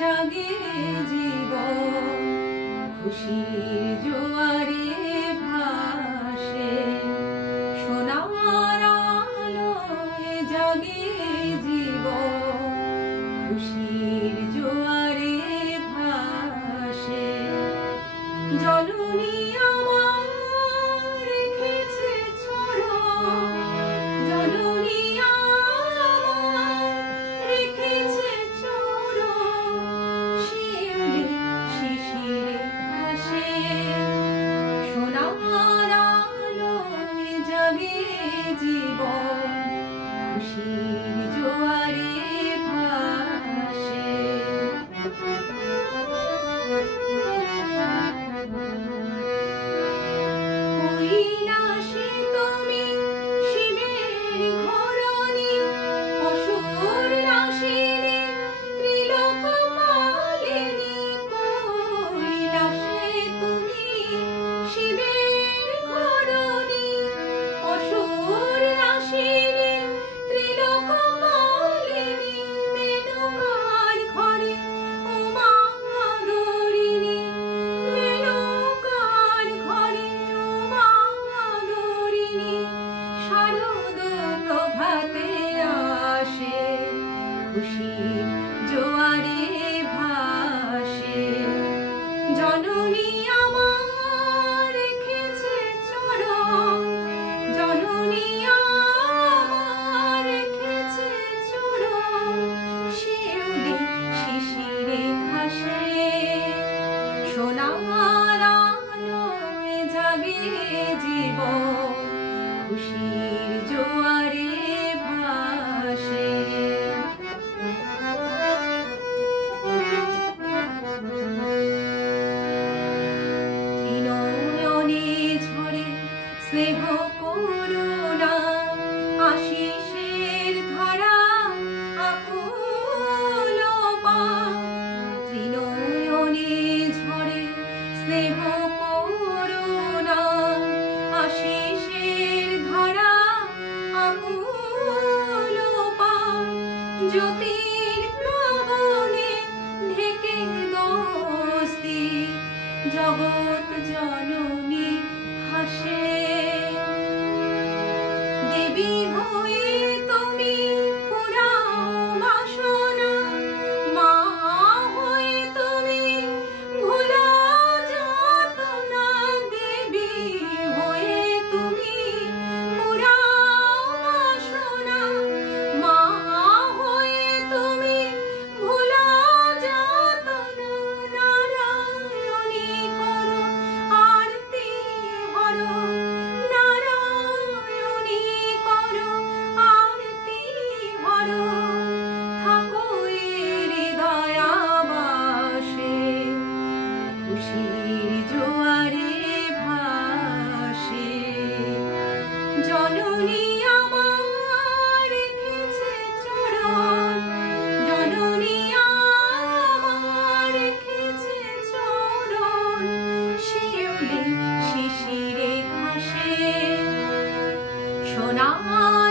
জাগে জীবন খুশির জোয়ারে ভাসে, সোনার আলোয় জাগে জীবন খুশির জোয়ারে ভাসে। জননী আমার রেখেছে চরণ, জননী জীবন খুশির জোয়ারে ভাসে। কৈলাসে তুমি শিবের ঘরণী, অসুর নাশিনী ত্রিলোক পালিনী। কৈলাসে তুমি শিবের ঘরণী, অসুর নাশিনী ত্রিলোক পালিনী। মেনকার ঘরে উমা আদরিণী, মেনকার ঘরে উমা আদরিণী। শারদ প্রভাতে আসে খুশির জোয়ারে ভাসে। জননী আমার রেখেছে চরণ, জননী আমার রেখেছে চরণ। শিউলি শিশিরে ঘাসে, সোনার আলোয় জাগে জীবন খুশির জোয়ারে ভাসে। ত্রিনয়নে ঝরে স্নেহ করুণা, আশিসের ধারা আকুল পান। ত্রিনয়নে ঝরে স্নেহ করুণা, আশিসের ধারা আকুল পান। জ্যোতির প্লাবনে ঢেকে দস্তি, জগৎ জননী হাসে। দেবী হয়ে তুমি পুরাও বাসনা, মা হয়ে তুমি ভুলাও যাতনা। দেবী হয়ে তুমি পুরাও বাসনা, মা হয়ে তুমি ভুলাও যাতনা। নারায়ণী করো আরতি হরো, নারায়ণী করো আরতি হরো। থাকো হৃদয়াবাসে খুশির জোয়ারে ভাসে। জননী আমার রেখেছে চরণ, জননী আমার রেখেছে চরণ। শিউলি শিশিরে ঘাসে, সোনার